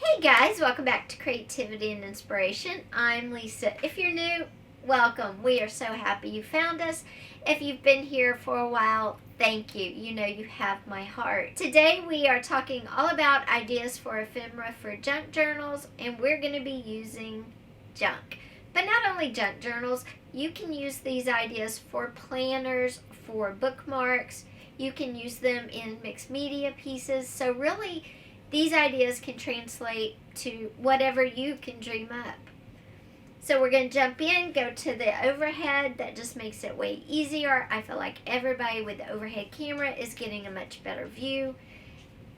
Hey guys, welcome back to Creativity and Inspiration. I'm Lisa. If you're new, welcome. We are so happy you found us. If you've been here for a while, thank you. You know you have my heart. Today we are talking all about ideas for ephemera for junk journals, and we're going to be using junk. But not only junk journals, you can use these ideas for planners, for bookmarks. You can use them in mixed media pieces. So really, these ideas can translate to whatever you can dream up. So we're going to jump in, go to the overhead. That just makes it way easier. I feel like everybody with the overhead camera is getting a much better view,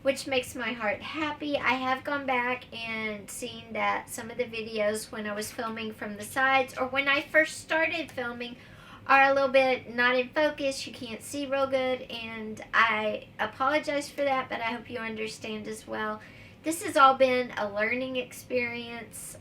which makes my heart happy. I have gone back and seen that some of the videos when I was filming from the sides or when I first started filming are a little bit not in focus. You can't see real good, and I apologize for that, but I hope you understand as well. This has all been a learning experience.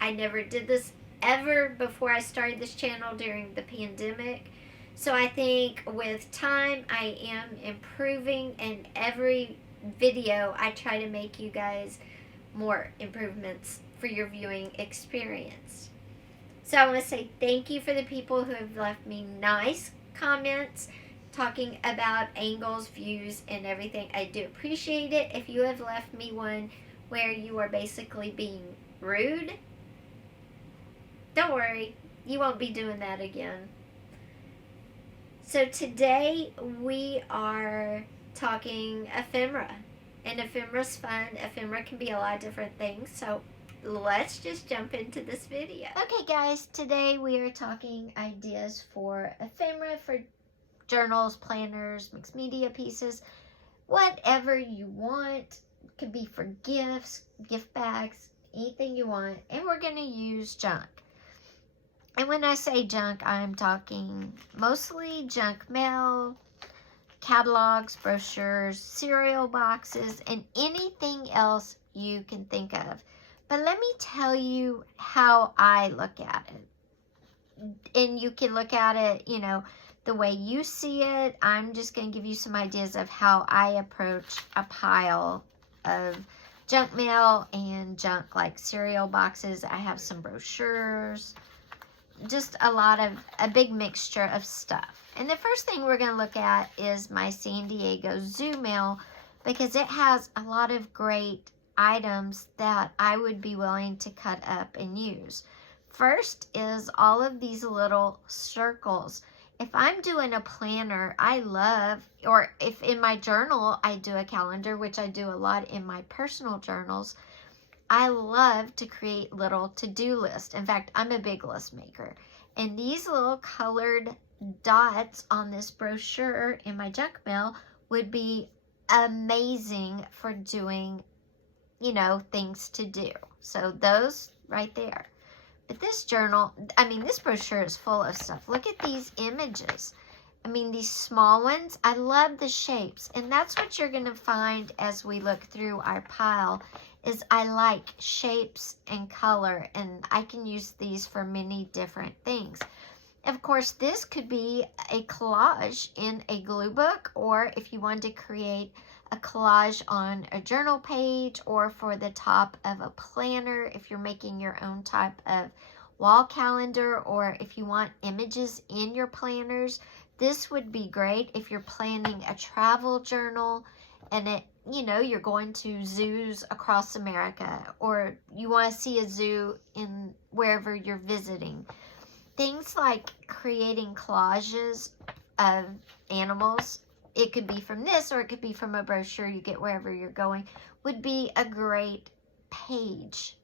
I never did this ever before I started this channel during the pandemic. So I think with time I am improving, and every video I try to make you guys more improvements for your viewing experience. So I want to say thank you for the people who have left me nice comments talking about angles, views, and everything. I do appreciate it. If you have left me one where you are basically being rude, don't worry, you won't be doing that again. So today we are talking ephemera. And ephemera's fun. Ephemera can be a lot of different things. So let's just jump into this video. Okay guys, today we are talking ideas for ephemera for journals, planners, mixed media pieces, whatever you want. It could be for gifts, gift bags, anything you want. And we're going to use junk. And when I say junk, I'm talking mostly junk mail, catalogs, brochures, cereal boxes, and anything else you can think of. But let me tell you how I look at it. And you can look at it, you know, the way you see it. I'm just going to give you some ideas of how I approach a pile of junk mail and junk like cereal boxes. I have some brochures, just a big mixture of stuff. And the first thing we're going to look at is my San Diego Zoo mail, because it has a lot of great items that I would be willing to cut up and use. First is all of these little circles. If I'm doing a planner, I love, or if in my journal I do a calendar, which I do a lot in my personal journals, I love to create little to-do lists. In fact, I'm a big list maker. And these little colored dots on this brochure in my junk mail would be amazing for doing, you know, things to do. So those right there. But this journal, this brochure is full of stuff. Look at these images. These small ones, I love the shapes. And that's what you're going to find as we look through our pile, is I like shapes and color, and I can use these for many different things. Of course, this could be a collage in a glue book, or if you wanted to create a collage on a journal page, or for the top of a planner, if you're making your own type of wall calendar, or if you want images in your planners, this would be great if you're planning a travel journal and it, you know, you're going to zoos across America, or you want to see a zoo in wherever you're visiting. Things like creating collages of animals, it could be from this or it could be from a brochure you get wherever you're going, would be a great page.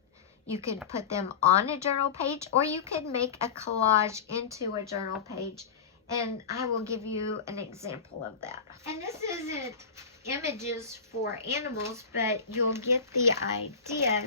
You could put them on a journal page, or you could make a collage into a journal page. And I will give you an example of that. And this isn't images for animals, but you'll get the idea.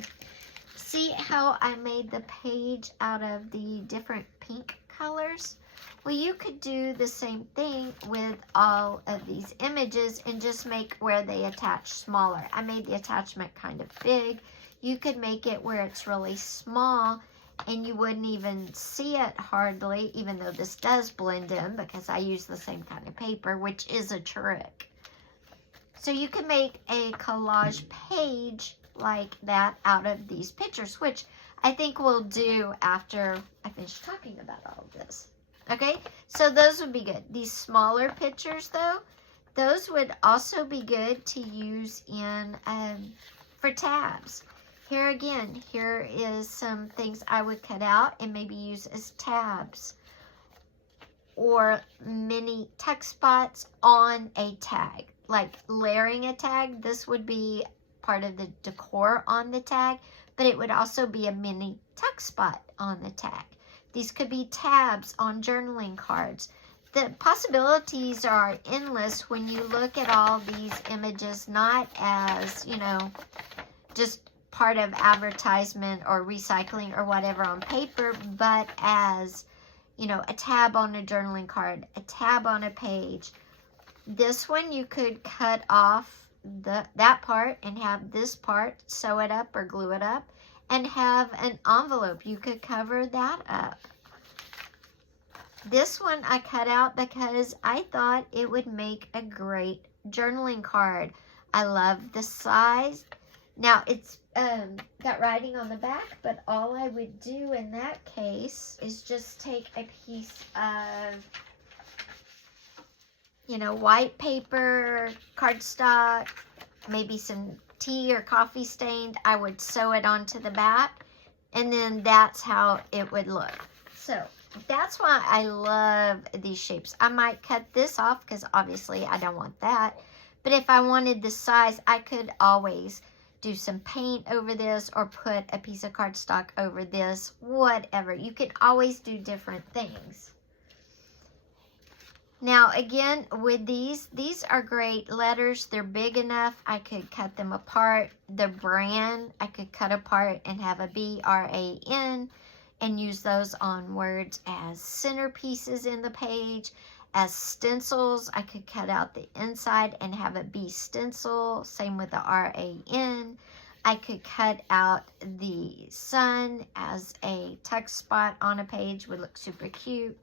See how I made the page out of the different pink colors? Well, you could do the same thing with all of these images and just make where they attach smaller. I made the attachment kind of big. You could make it where it's really small and you wouldn't even see it hardly, even though this does blend in because I use the same kind of paper, which is a trick. So you can make a collage page like that out of these pictures, which I think we'll do after I finish talking about all of this. Okay, so those would be good. These smaller pictures, though, those would also be good to use in for tabs. Here again, here is some things I would cut out and maybe use as tabs or mini text spots on a tag, like layering a tag. This would be part of the decor on the tag, but it would also be a mini text spot on the tag. These could be tabs on journaling cards. The possibilities are endless when you look at all these images, not as, you know, just part of advertisement or recycling or whatever on paper, but as, you know, a tab on a journaling card, a tab on a page. This one you could cut off that part and have this part, sew it up or glue it up, and have an envelope. You could cover that up. This one I cut out because I thought it would make a great journaling card. I love the size. Now it's got writing on the back, but all I would do in that case is just take a piece of, you know, white paper, cardstock, maybe some tea or coffee stained. I would sew it onto the back, and then that's how it would look. So that's why I love these shapes. I might cut this off because obviously I don't want that. But if I wanted the size, I could always do some paint over this or put a piece of cardstock over this, whatever. You could always do different things. Now again, with these are great letters. They're big enough. I could cut them apart. The brand, I could cut apart and have a BRAN and use those on words as centerpieces in the page. As stencils, I could cut out the inside and have it be stencil. Same with the RAN. I could cut out the sun as a text spot on a page. Would look super cute.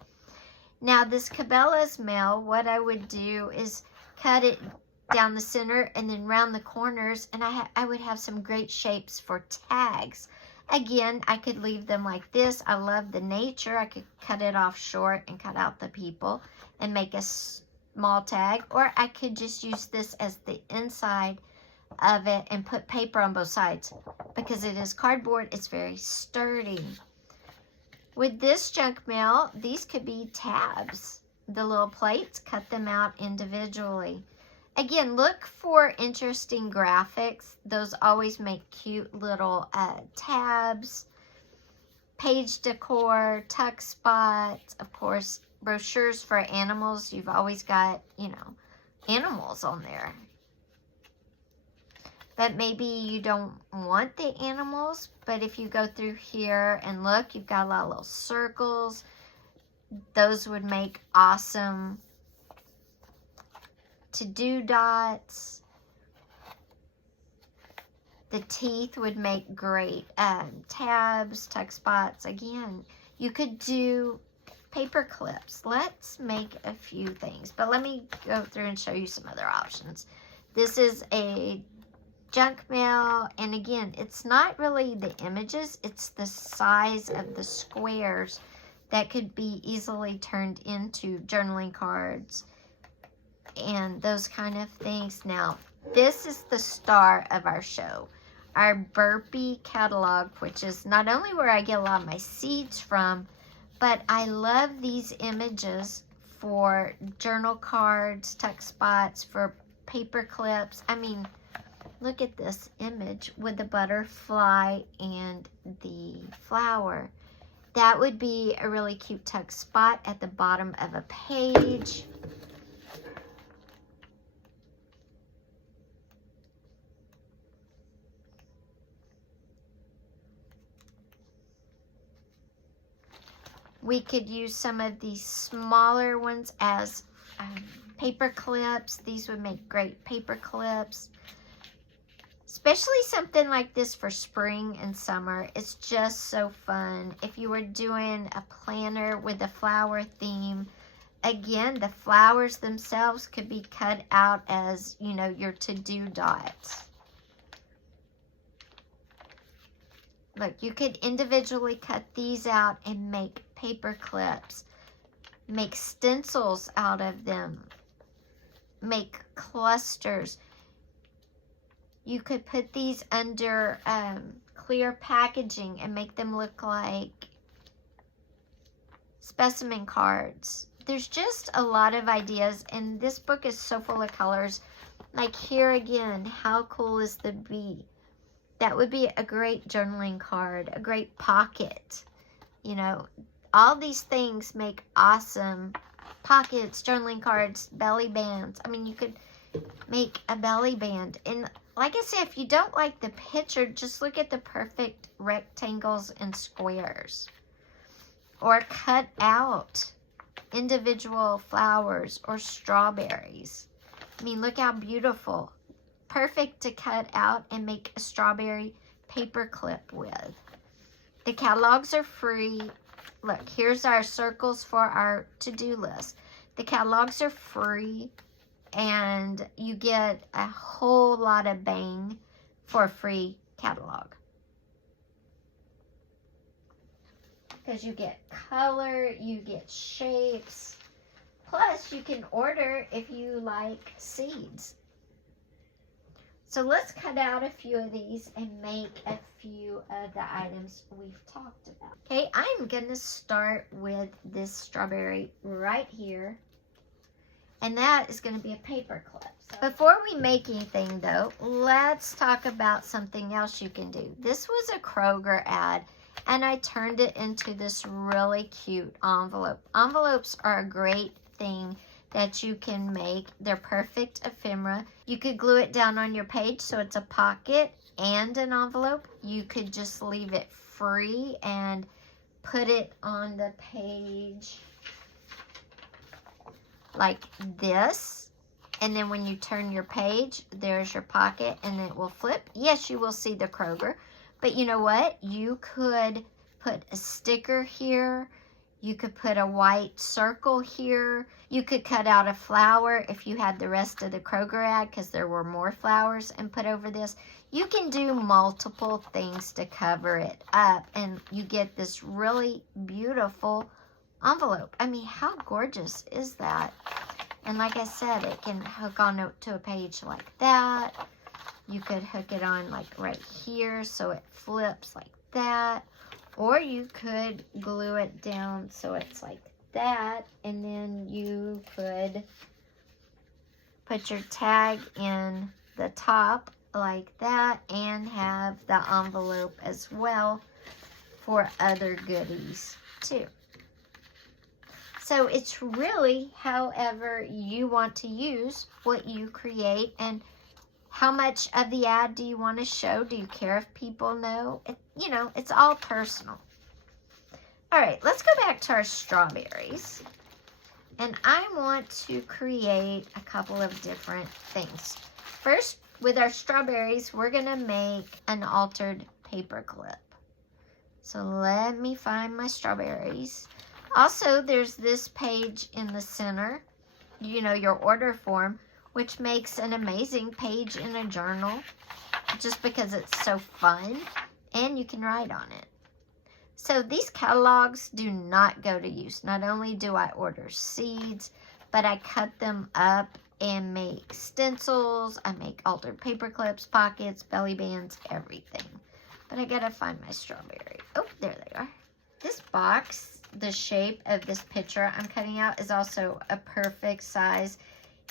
Now this Cabela's mail, what I would do is cut it down the center and then round the corners, and I would have some great shapes for tags. Again, I could leave them like this. I love the nature. I could cut it off short and cut out the people and make a small tag, or I could just use this as the inside of it and put paper on both sides. Because it is cardboard, it's very sturdy. With this junk mail, these could be tabs. The little plates, cut them out individually. Again, look for interesting graphics. Those always make cute little tabs, page decor, tuck spots, of course, brochures for animals. You've always got, you know, animals on there. But maybe you don't want the animals, but if you go through here and look, you've got a lot of little circles. Those would make awesome to-do dots. The teeth would make great tabs, tuck spots. Again, you could do paper clips. Let's make a few things, but let me go through and show you some other options. This is a junk mail, and again, it's not really the images, it's the size of the squares that could be easily turned into journaling cards and those kind of things. Now, this is the star of our show, our Burpee catalog, which is not only where I get a lot of my seeds from, but I love these images for journal cards, tuck spots, for paper clips. I mean, look at this image with the butterfly and the flower. That would be a really cute tuck spot at the bottom of a page. We could use some of these smaller ones as paper clips. These would make great paper clips. Especially something like this for spring and summer. It's just so fun. If you were doing a planner with a flower theme, again, the flowers themselves could be cut out as, you know, your to-do dots. Look, you could individually cut these out and make paper clips, make stencils out of them, make clusters. You could put these under clear packaging and make them look like specimen cards. There's just a lot of ideas, and this book is so full of colors. Like here again, how cool is the bee? That would be a great journaling card, a great pocket. You know, all these things make awesome pockets, journaling cards, belly bands. I mean, you could make a belly band. And like I said, if you don't like the picture, just look at the perfect rectangles and squares. Or cut out individual flowers or strawberries. I mean, look how beautiful. Perfect to cut out and make a strawberry paper clip with. The catalogs are free. Look, here's our circles for our to-do list. The catalogs are free, and you get a whole lot of bang for a free catalog. Because you get color, you get shapes. Plus, you can order if you like seeds. So let's cut out a few of these and make a few of the items we've talked about. Okay, I'm going to start with this strawberry right here. And that is going to be a paper clip. So before we make anything though, let's talk about something else you can do. This was a Kroger ad, and I turned it into this really cute envelope. Envelopes are a great thing that you can make. They're perfect ephemera. You could glue it down on your page so it's a pocket and an envelope. You could just leave it free and put it on the page like this. And then when you turn your page, there's your pocket and it will flip. Yes, you will see the Kroger. But you know what? You could put a sticker here. You could put a white circle here. You could cut out a flower if you had the rest of the Kroger ad because there were more flowers and put over this. You can do multiple things to cover it up and you get this really beautiful envelope. I mean, how gorgeous is that? And like I said, it can hook on to a page like that. You could hook it on like right here so it flips like that. Or you could glue it down so it's like that. And then you could put your tag in the top like that and have the envelope as well for other goodies too. So it's really however you want to use what you create. And how much of the ad do you want to show? Do you care if people know? You know, it's all personal. All right, let's go back to our strawberries. And I want to create a couple of different things. First, with our strawberries, we're going to make an altered paper clip. So let me find my strawberries. Also, there's this page in the center, you know, your order form, which makes an amazing page in a journal just because it's so fun and you can write on it. So these catalogs do not go to use. Not only do I order seeds, but I cut them up and make stencils. I make altered paper clips, pockets, belly bands, everything. But I gotta find my strawberry. Oh, there they are. This box, the shape of this picture I'm cutting out is also a perfect size.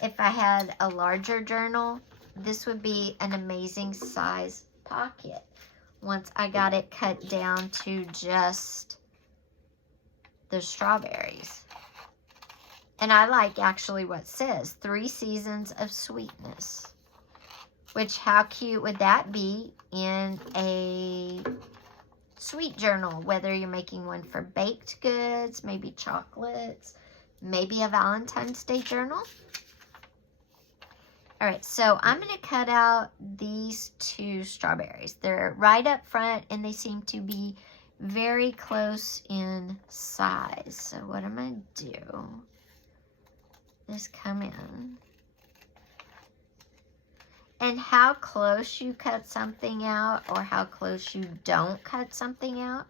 If I had a larger journal, this would be an amazing size pocket once I got it cut down to just the strawberries. And I like actually what it says, 3 seasons of sweetness. Which, how cute would that be in a sweet journal, whether you're making one for baked goods, maybe chocolates, maybe a Valentine's Day journal. All right, so I'm going to cut out these 2 strawberries. They're right up front, and they seem to be very close in size. So what I'm going to do is come in. and how close you cut something out or how close you don't cut something out.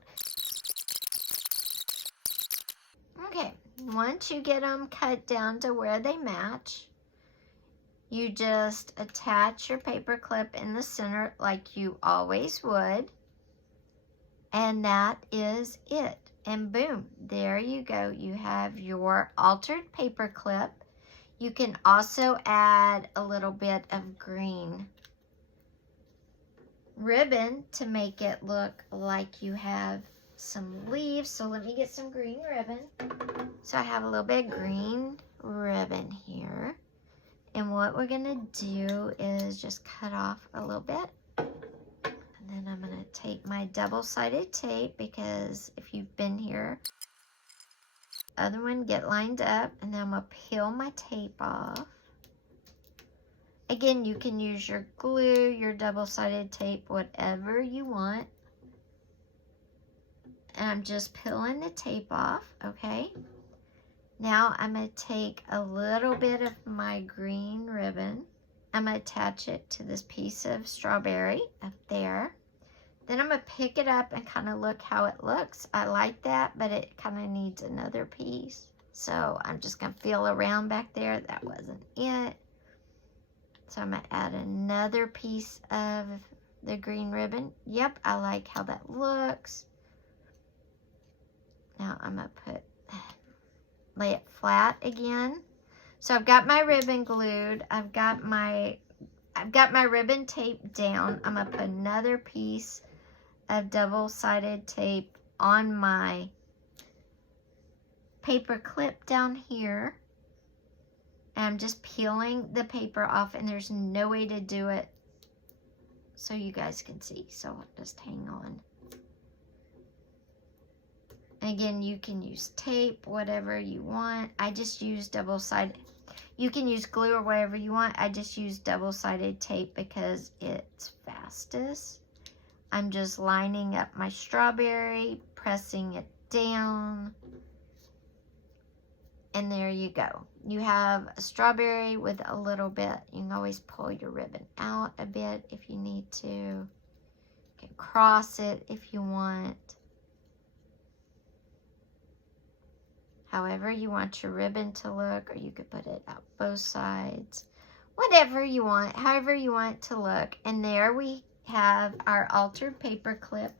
Okay, once you get them cut down to where they match, you just attach your paper clip in the center like you always would. And that is it. And boom, there you go. You have your altered paper clip. You can also add a little bit of green ribbon to make it look like you have some leaves. So let me get some green ribbon. So I have a little bit of green ribbon here. And what we're gonna do is just cut off a little bit. And then I'm gonna take my double-sided tape, because if you've been here, other one, get lined up, and then I'm gonna peel my tape off. Again, you can use your glue, your double-sided tape, whatever you want. And I'm just peeling the tape off, okay? Now I'm going to take a little bit of my green ribbon. I'm going to attach it to this piece of strawberry up there. Then I'm going to pick it up and kind of look how it looks. I like that, but it kind of needs another piece. So I'm just going to feel around back there. That wasn't it. So I'm going to add another piece of the green ribbon. Yep, I like how that looks. Now I'm going to lay it flat again. So I've got my ribbon glued. I've got my ribbon taped down. I'm going to put another piece of double-sided tape on my paper clip down here. And I'm just peeling the paper off, and there's no way to do it so you guys can see. So just hang on. Again, you can use tape, whatever you want. I just use double-sided. You can use glue or whatever you want. I just use double-sided tape because it's fastest. I'm just lining up my strawberry, pressing it down. And there you go. You have a strawberry with a little bit. You can always pull your ribbon out a bit if you need to. You can cross it if you want. However you want your ribbon to look, or you could put it out both sides. Whatever you want, however you want it to look. And there we have our altered paper clip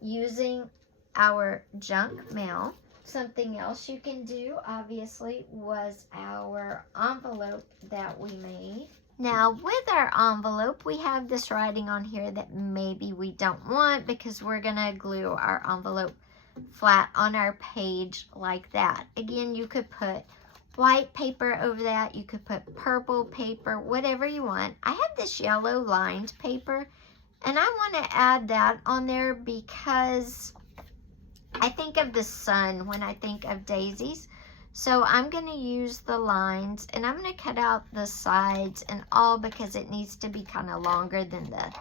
using our junk mail. Something else you can do, obviously, was our envelope that we made. Now, with our envelope, we have this writing on here that maybe we don't want, because we're going to glue our envelope flat on our page like that. Again, you could put white paper over that. You could put purple paper, whatever you want. I have this yellow lined paper, and I want to add that on there because I think of the sun when I think of daisies. So I'm going to use the lines, and I'm going to cut out the sides and all, because it needs to be kind of longer than the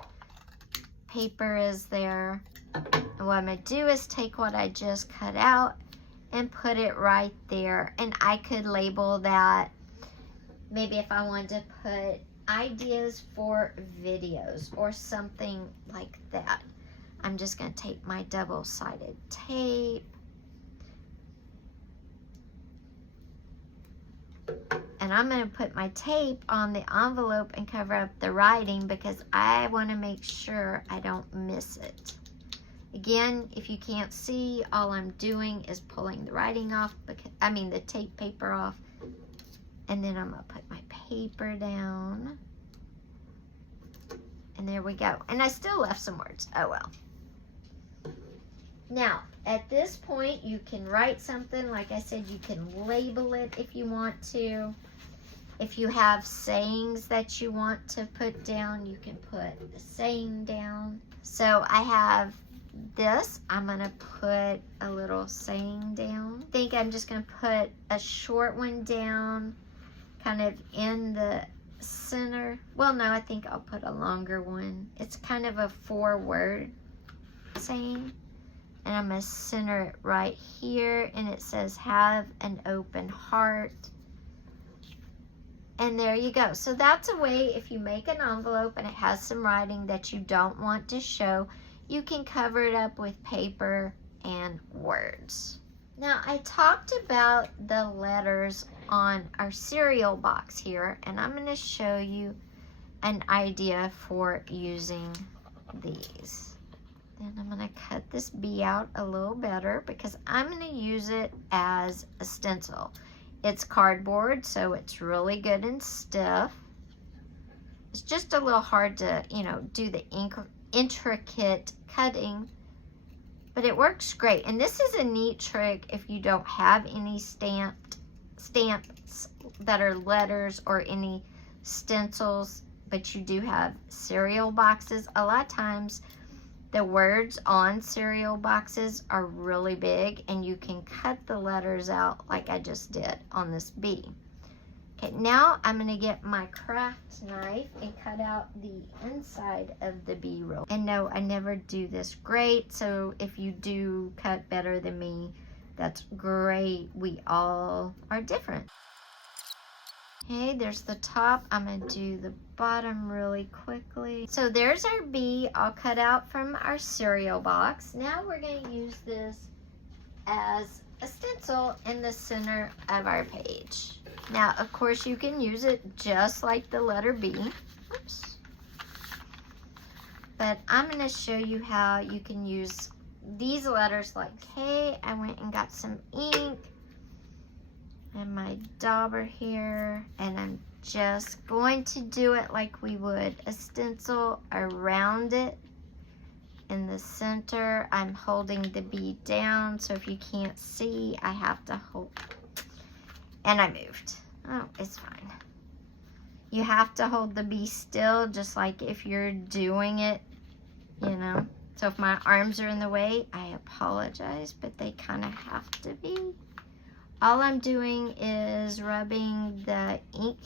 paper is there. And what I'm going to do is take what I just cut out and put it right there. And I could label that, maybe if I wanted to put ideas for videos or something like that. I'm just going to take my double-sided tape and I'm going to put my tape on the envelope and cover up the writing, because I want to make sure I don't miss it. Again, if you can't see, all I'm doing is pulling the writing off, the tape paper off, and then I'm going to put my paper down. And there we go. And I still left some words. Oh well. Now, at this point, you can write something. Like I said, you can label it if you want to. If you have sayings that you want to put down, you can put the saying down. So I have this. I'm going to put a little saying down. I think I'm just going to put a short one down, kind of in the center. Well, no, I think I'll put a longer one. It's kind of a 4-word saying. And I'm going to center it right here. And it says, have an open heart. And there you go. So that's a way, if you make an envelope and it has some writing that you don't want to show, you can cover it up with paper and words. Now, I talked about the letters on our cereal box here, and I'm going to show you an idea for using these. Then I'm going to cut this B out a little better because I'm going to use it as a stencil. It's cardboard, so it's really good and stiff. It's just a little hard to, do the intricate cutting, but it works great. And this is a neat trick if you don't have any stamps that are letters or any stencils, but you do have cereal boxes. A lot of times the words on cereal boxes are really big, and you can cut the letters out like I just did on this B. Okay, now I'm going to get my craft knife and cut out the inside of the B roll. And no, I never do this great, so if you do cut better than me, that's great. We all are different. Okay, there's the top. I'm going to do the bottom really quickly. So there's our B all cut out from our cereal box. Now we're going to use this as a stencil in the center of our page. Now, of course, you can use it just like the letter B. Oops. But I'm going to show you how you can use these letters like K. I went and got some ink and my dauber here, and I'm just going to do it like we would a stencil around it. In the center, I'm holding the B down, so if you can't see, I have to hold, and I moved. Oh, it's fine. You have to hold the B still, just like if you're doing it, So if my arms are in the way, I apologize, but they kind of have to be. All I'm doing is rubbing the ink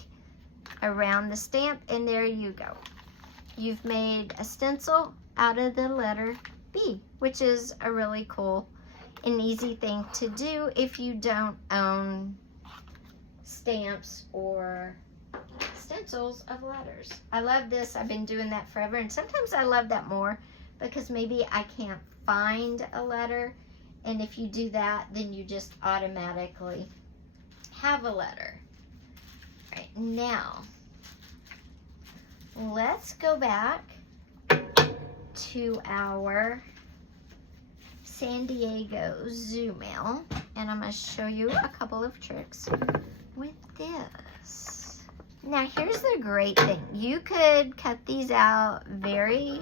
around the stamp, and there you go. You've made a stencil out of the letter B, which is a really cool and easy thing to do if you don't own stamps or stencils of letters. I love this. I've been doing that forever, and sometimes I love that more because maybe I can't find a letter. And if you do that, then you just automatically have a letter. All right, now, let's go back to our San Diego Zoo mail, and I'm going to show you a couple of tricks with this. Now, here's the great thing. You could cut these out very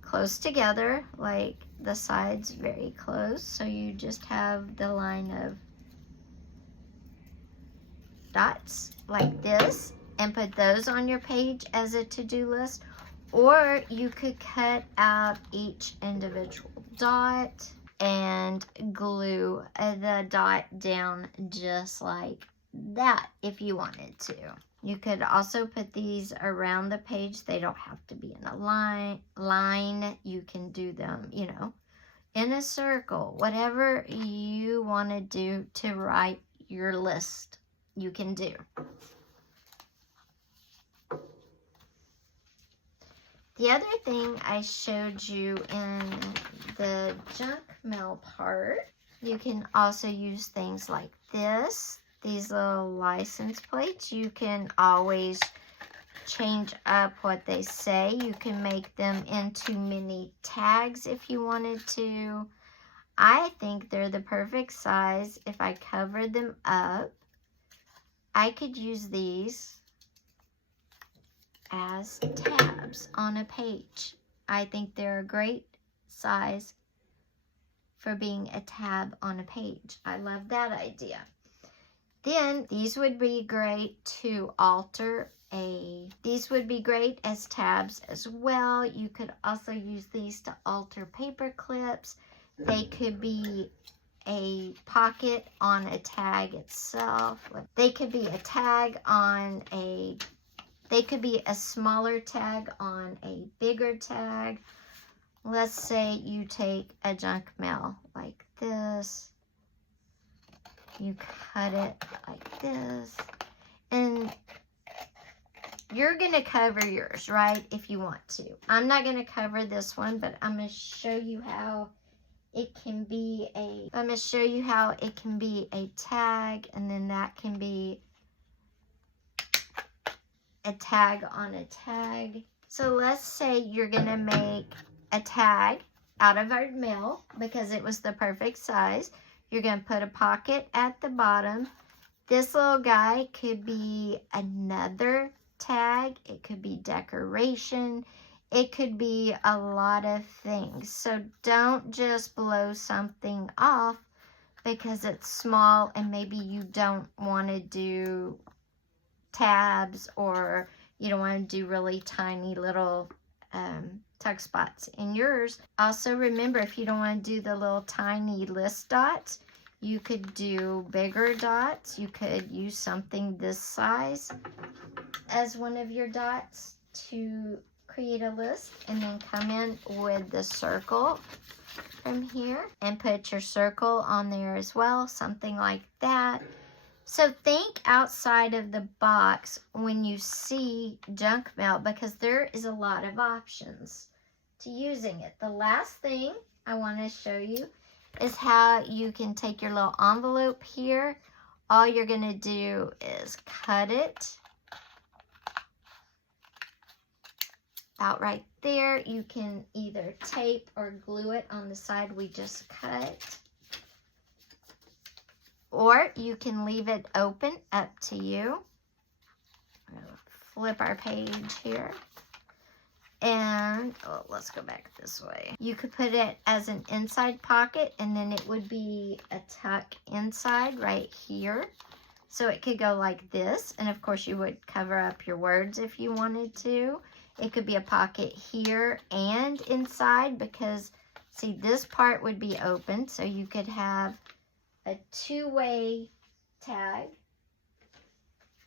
close together, like the sides very close, so you just have the line of dots like this and put those on your page as a to-do list, or you could cut out each individual dot and glue the dot down just like that if you wanted to. You could also put these around the page. They don't have to be in a line. You can do them, in a circle. Whatever you want to do to write your list, you can do. The other thing I showed you in the junk mail part, you can also use things like this. These little license plates, you can always change up what they say. You can make them into mini tags if you wanted to. I think they're the perfect size. If I covered them up, I could use these as tabs on a page. I think they're a great size for being a tab on a page. I love that idea. Then these would be great to these would be great as tabs as well. You could also use these to alter paper clips. They could be a pocket on a tag itself. They could be a tag on they could be a smaller tag on a bigger tag. Let's say you take a junk mail like this, You cut it like this. And you're going to cover yours, right, if you want to. I'm not going to cover this one, but I'm going to show you how it can be a, tag, and then that can be a tag on a tag. So let's say you're going to make a tag out of our mail because it was the perfect size. You're going to put a pocket at the bottom. This little guy could be another tag. It could be decoration. It could be a lot of things. So don't just blow something off because it's small and maybe you don't want to do tabs, or you don't want to do really tiny little tuck spots in yours. Also remember, if you don't want to do the little tiny list dots, you could do bigger dots. You could use something this size as one of your dots to create a list, and then come in with the circle from here and put your circle on there as well, something like that. So think outside of the box when you see junk mail, because there is a lot of options to using it. The last thing I want to show you is how you can take your little envelope here. All you're going to do is cut it out right there. You can either tape or glue it on the side we just cut, or you can leave it open, up to you. I'm gonna flip our page here, and let's go back this way. You could put it as an inside pocket, and then it would be a tuck inside right here. So it could go like this, and of course you would cover up your words if you wanted to. It could be a pocket here and inside, because see, this part would be open, so you could have a two-way tag,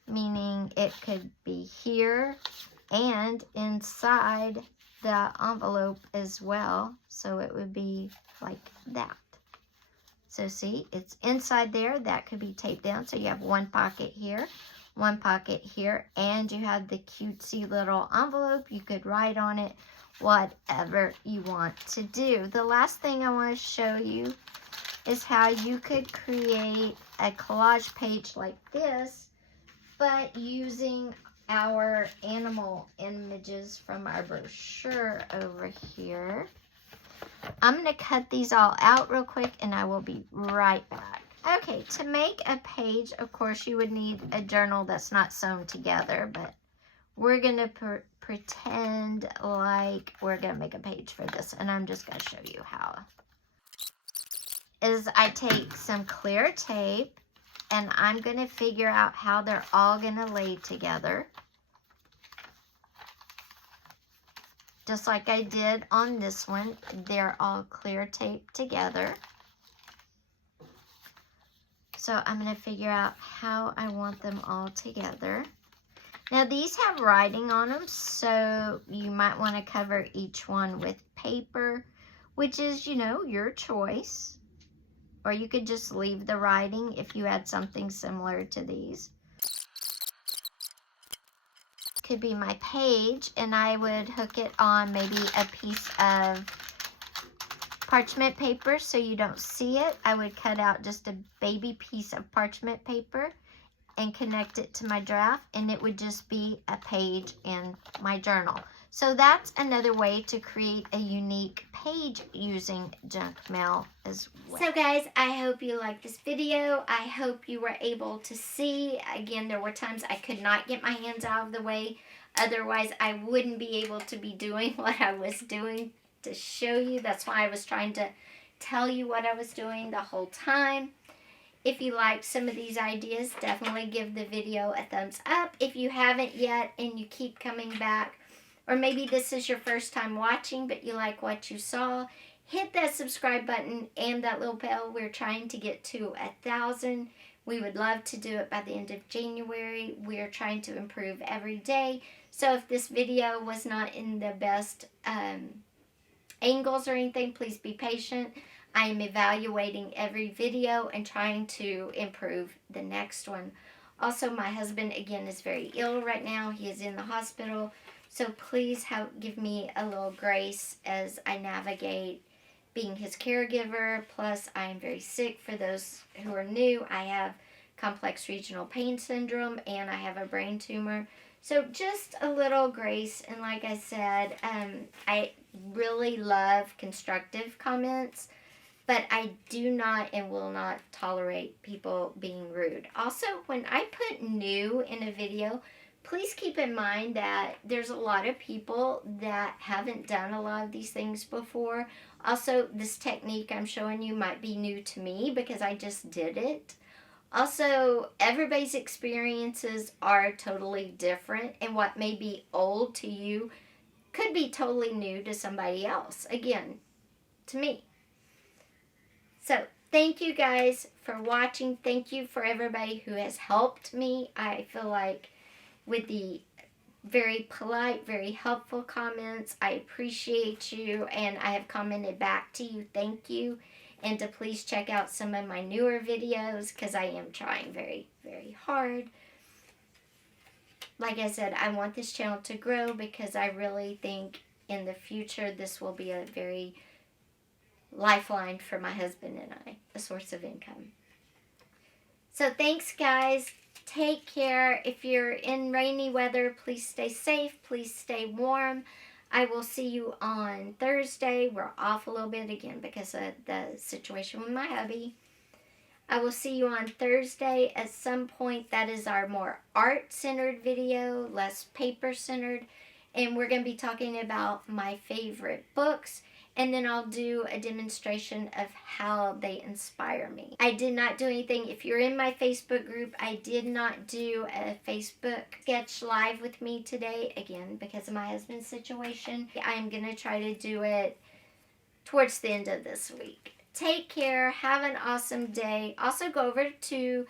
meaning it could be here and inside the envelope as well. So it would be like that. So see, it's inside there. That could be taped down. So you have one pocket here, one pocket here, and you have the cutesy little envelope. You could write on it whatever you want to do. The last thing I want to show you is how you could create a collage page like this, but using our animal images from our brochure over here. I'm going to cut these all out real quick, and I will be right back. Okay, to make a page, of course, you would need a journal that's not sewn together, but we're going to pretend like we're going to make a page for this, and I'm just going to show you how. Is I take some clear tape, and I'm going to figure out how they're all going to lay together. Just like I did on this one, they're all clear taped together. So I'm going to figure out how I want them all together. Now these have writing on them, so you might want to cover each one with paper, which is, you know, your choice. Or you could just leave the writing if you had something similar to these. Could be my page, and I would hook it on maybe a piece of parchment paper so you don't see it. I would cut out just a baby piece of parchment paper and connect it to my draft, and it would just be a page in my journal. So that's another way to create a unique page using junk mail as well. So guys, I hope you liked this video. I hope you were able to see. Again, there were times I could not get my hands out of the way. Otherwise, I wouldn't be able to be doing what I was doing to show you. That's why I was trying to tell you what I was doing the whole time. If you liked some of these ideas, definitely give the video a thumbs up. If you haven't yet and you keep coming back, or maybe this is your first time watching but you like what you saw, hit that subscribe button and that little bell. We're trying to get to 1,000. We would love to do it by the end of January. We're trying to improve every day. So if this video was not in the best angles or anything, please be patient. I am evaluating every video and trying to improve the next one. Also, my husband, again, is very ill right now. He is in the hospital. So please give me a little grace as I navigate being his caregiver. Plus, I am very sick. For those who are new, I have complex regional pain syndrome and I have a brain tumor. So just a little grace. And like I said, I really love constructive comments, but I do not and will not tolerate people being rude. Also, when I put new in a video, please keep in mind that there's a lot of people that haven't done a lot of these things before. Also, this technique I'm showing you might be new to me because I just did it. Also, everybody's experiences are totally different, and what may be old to you could be totally new to somebody else. Again, to me. So, thank you guys for watching. Thank you for everybody who has helped me. I feel like with the very polite, very helpful comments, I appreciate you, and I have commented back to you. Thank you. And to please check out some of my newer videos because I am trying very, very hard. Like I said, I want this channel to grow because I really think in the future this will be a very lifeline for my husband and I, a source of income. So thanks, guys. Take care. If you're in rainy weather, please stay safe. Please stay warm. I will see you on Thursday. We're off a little bit again because of the situation with my hubby. I will see you on Thursday at some point. That is our more art-centered video, less paper-centered. And we're going to be talking about my favorite books. And then I'll do a demonstration of how they inspire me. I did not do anything. If you're in my Facebook group, I did not do a Facebook sketch live with me today. Again, because of my husband's situation. I'm going to try to do it towards the end of this week. Take care. Have an awesome day. Also, go over to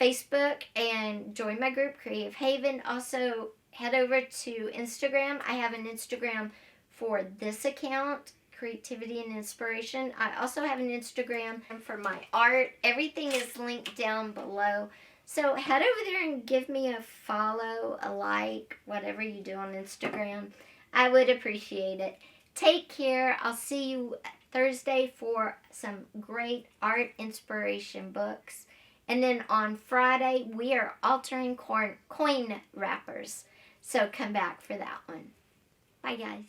Facebook and join my group, Creative Haven. Also, head over to Instagram. I have an Instagram for this account, Creativity and Inspiration. I also have an Instagram for my art. Everything is linked down below. So head over there and give me a follow, a like, whatever you do on Instagram. I would appreciate it. Take care. I'll see you Thursday for some great art inspiration books. And then on Friday, we are altering coin wrappers. So come back for that one. Bye, guys.